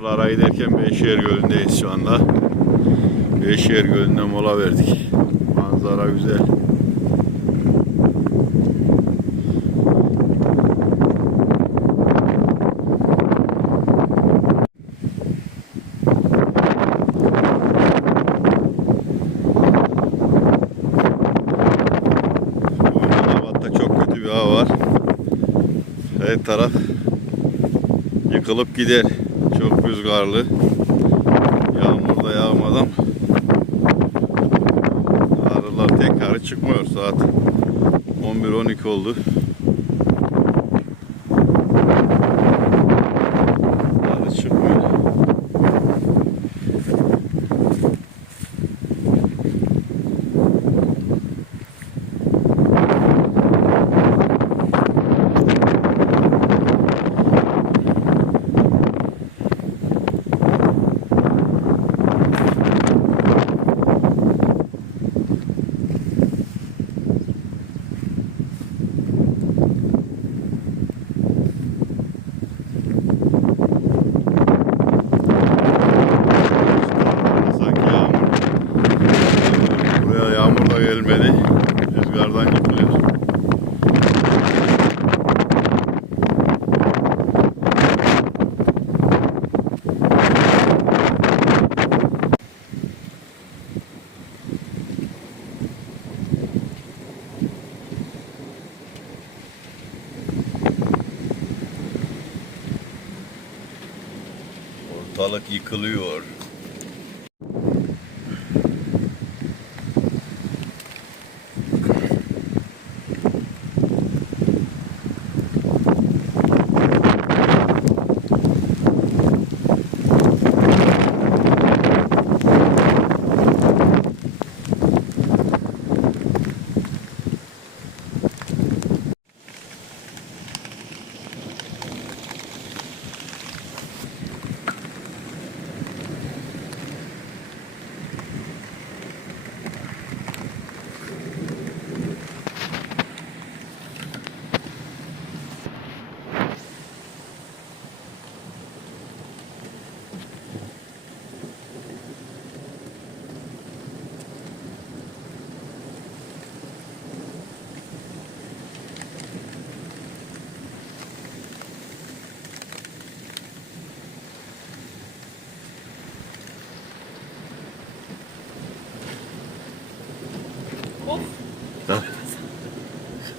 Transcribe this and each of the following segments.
Arılara giderken Beyşehir Gölü'ndeyiz şu anda. Beyşehir Gölü'nde mola verdik. Manzara güzel. Çok kötü bir hava var. Her taraf yıkılıp gider. Rüzgarlı. Yağmur da yağmadan arılar tekrarı çıkmıyor. Saat 11-12 oldu.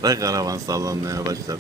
Ve karavan sallanmaya başladı.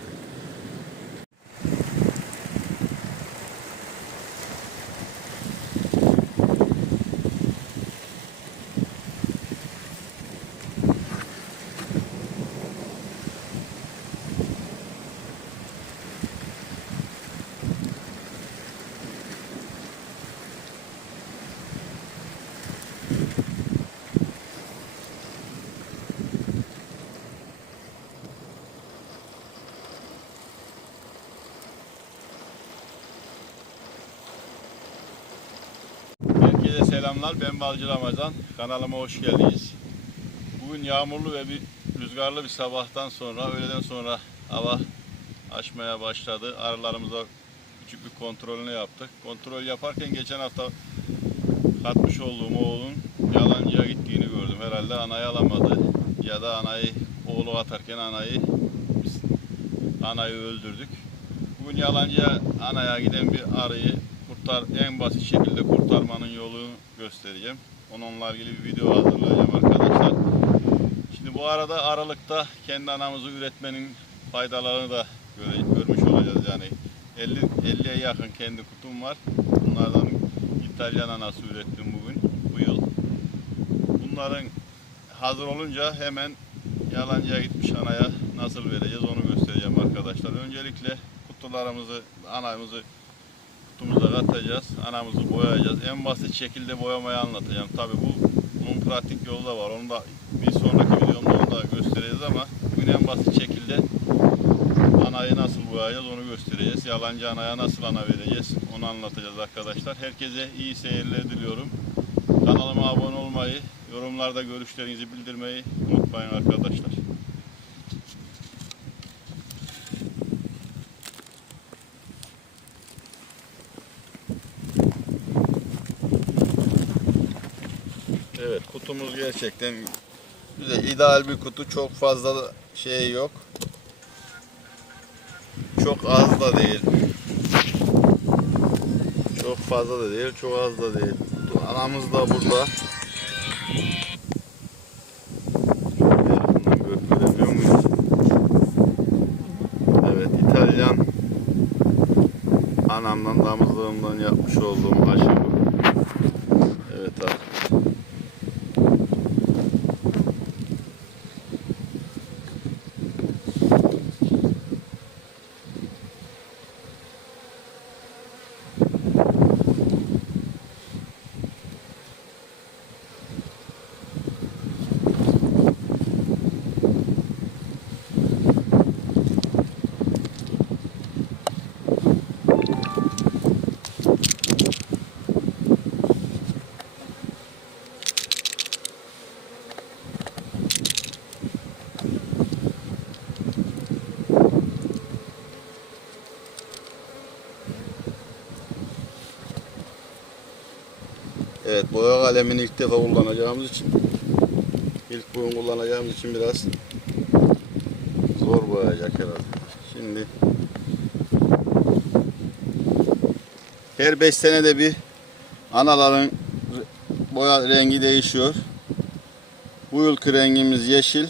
Herkese selamlar. Ben Balcı Ramazan. Kanalıma hoş geldiniz. Bugün yağmurlu ve bir rüzgarlı bir sabahtan sonra, öğleden sonra hava açmaya başladı. Arılarımıza küçük bir kontrolünü yaptık. Kontrol yaparken geçen hafta katmış olduğum oğlun yalancıya gittiğini gördüm. Herhalde anayı alamadı ya da anayı oğlu atarken anayı anayı öldürdük. Bugün yalancıya anaya giden bir arıyı kurtar en basit şekilde kurtarmanın yolunu göstereceğim. Onunla ilgili bir video hazırlayacağım arkadaşlar. Şimdi bu arada Aralık'ta kendi anamızı üretmenin faydalarını da görmüş olacağız. Yani 50 50'ye yakın kendi kutum var. Bunlardan İtalyan anası ürettim bugün bu yıl. Bunların hazır olunca hemen yalancıya gitmiş anaya nasıl vereceğiz onu göstereceğim arkadaşlar. Öncelikle kutularımızı, anamızı kutumuza katacağız. Anamızı boyayacağız. En basit şekilde boyamayı anlatacağım. Tabi bu bunun pratik yolu da var. Onu da bir sonraki videomda onu da göstereceğiz ama bugün en basit şekilde anayı nasıl boyayacağız onu göstereceğiz. Yalancı anaya nasıl ana vereceğiz onu anlatacağız arkadaşlar. Herkese iyi seyirler diliyorum. Kanalıma abone olmayı, yorumlarda görüşlerinizi bildirmeyi unutmayın arkadaşlar. Evet kutumuz gerçekten güzel. ideal bir kutu. Çok fazla şey yok. Çok az da değil. Çok fazla da değil, çok az da değil. Anamız da burada. Evet, İtalyan anamdan, damızlığımdan yapmış olduğum aşı bu. Evet abi. Kalemini ilk defa kullanacağımız için ilk bugün kullanacağımız için biraz zor boyayacak herhalde. Şimdi her 5 senede bir anaların boya rengi değişiyor. Bu yılki rengimiz yeşil.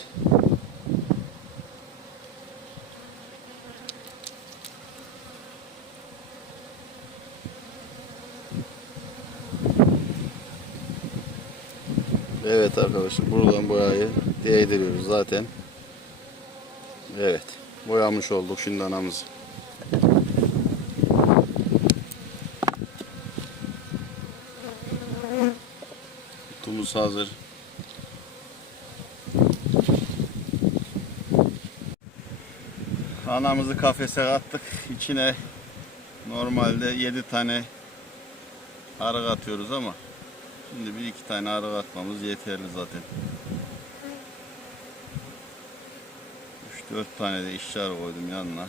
Arkadaşlar buradan boyayı değdiriyoruz zaten. Evet boyamış olduk şimdi anamızı. Kutumuz hazır. Anamızı kafese kattık. İçine normalde 7 tane arı atıyoruz ama Şimdi bir iki tane arı atmamız yeterli zaten. 3-4 tane de işçi arı koydum yanına.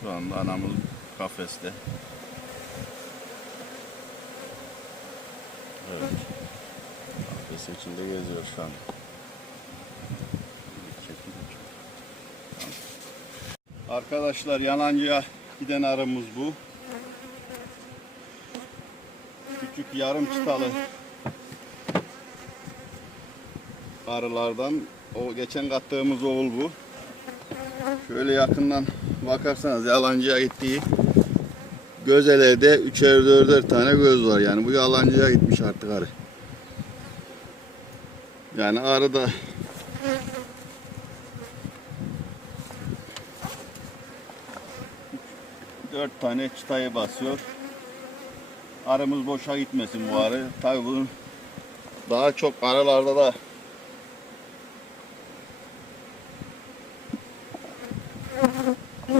Şu anda anamız kafeste. Evet. Kafes içinde geziyor şu an. Arkadaşlar yalancıya giden arımız bu. Küçük yarım çıtalı arılardan o geçen kattığımız oğul bu. Şöyle yakından bakarsanız yalancıya gittiği gözelerde üçer dörder tane göz var yani bu yalancıya gitmiş artık arı. Yani arı da dört tane çıtayı basıyor arımız boşa gitmesin bu arı. Tabii bunun daha çok aralarda da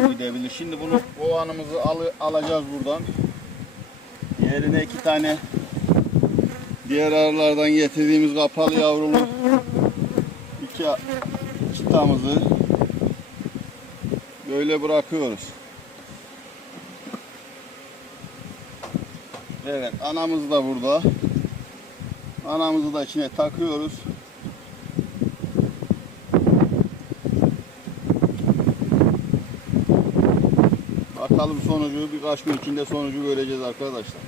gidebilir. Şimdi bunu o anımızı al, alacağız buradan. Yerine iki tane diğer arılardan getirdiğimiz kapalı yavrulu iki çıtamızı böyle bırakıyoruz. Evet anamız da burada. Anamızı da içine takıyoruz. Bakalım sonucu birkaç gün içinde sonucu göreceğiz arkadaşlar.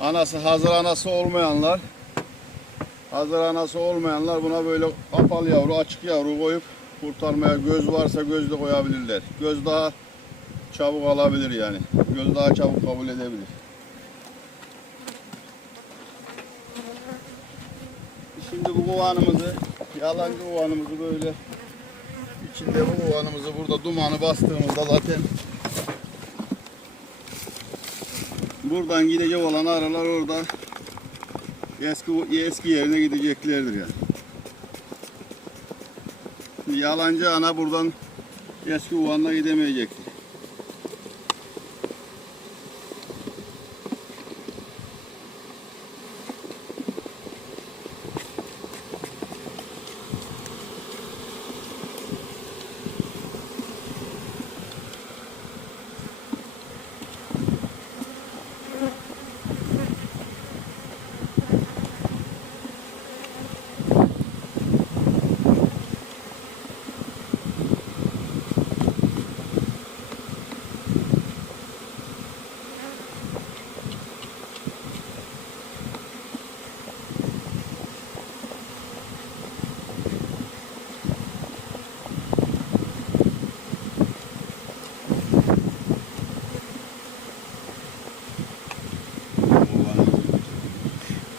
Anası hazır anası olmayanlar hazır anası olmayanlar buna böyle kapalı yavru açık yavru koyup kurtarmaya göz varsa göz de koyabilirler. Göz daha çabuk alabilir yani. Göz daha çabuk kabul edebilir. Şimdi bu kovanımızı, yalancı kovanımızı böyle içinde bu kovanımızı burada dumanı bastığımızda zaten buradan gidecek olan arılar orada eski eski yerine gideceklerdir yani. Yalancı ana buradan eski kovanına gidemeyecektir.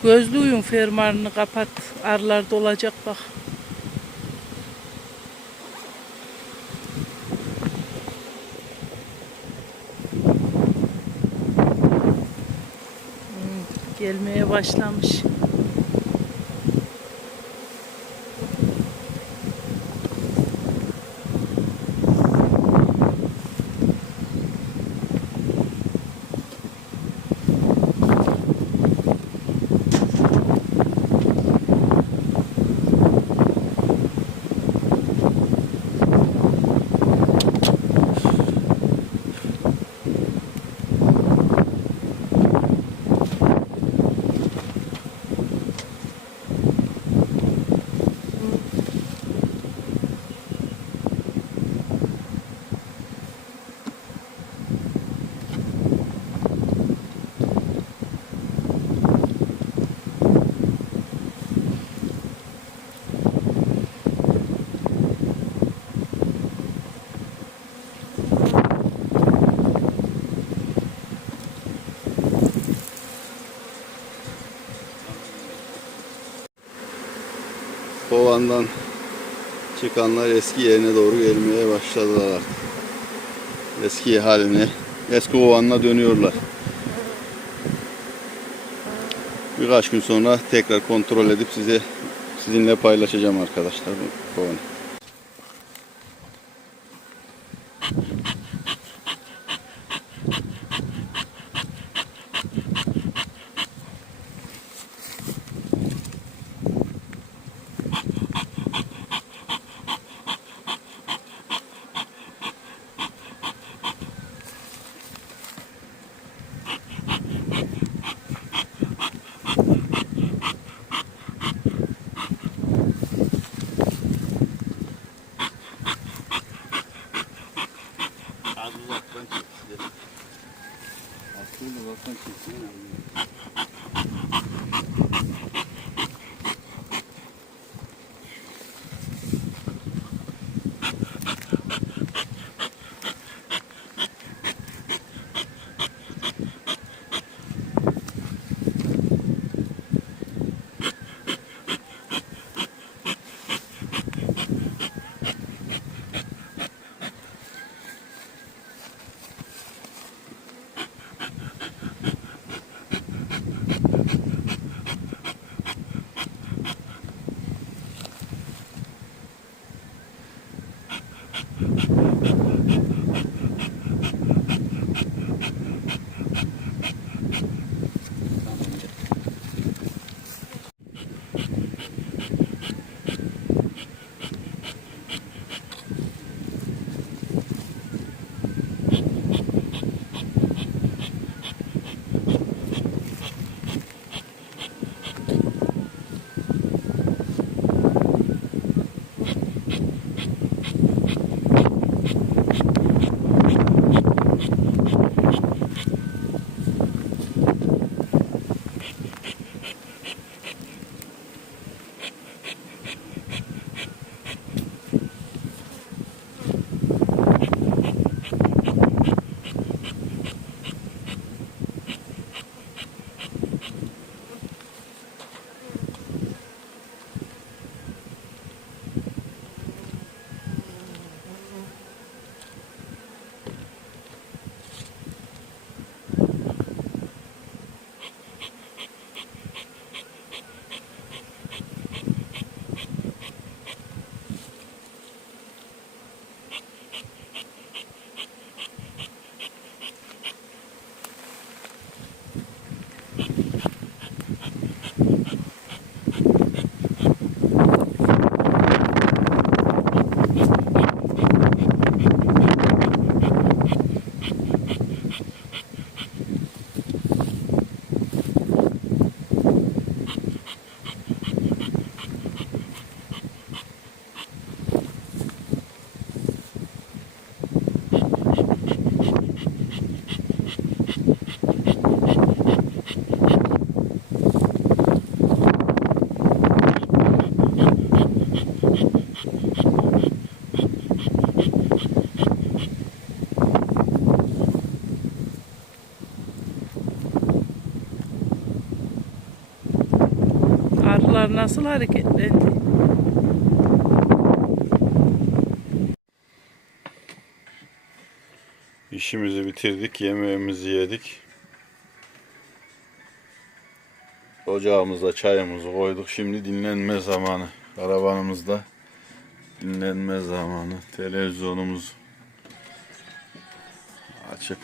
Gözlü uyum kapat. Arılar dolacak bak. Hmm, gelmeye başlamış. Kovandan çıkanlar eski yerine doğru gelmeye başladılar artık. Eski haline, eski kovanına dönüyorlar. Birkaç gün sonra tekrar kontrol edip size sizinle paylaşacağım arkadaşlar bu kovanı. Nasıl hareketlendi? İşimizi bitirdik, yemeğimizi yedik. Ocağımıza çayımızı koyduk. Şimdi dinlenme zamanı. Karavanımızda dinlenme zamanı. Televizyonumuz açık.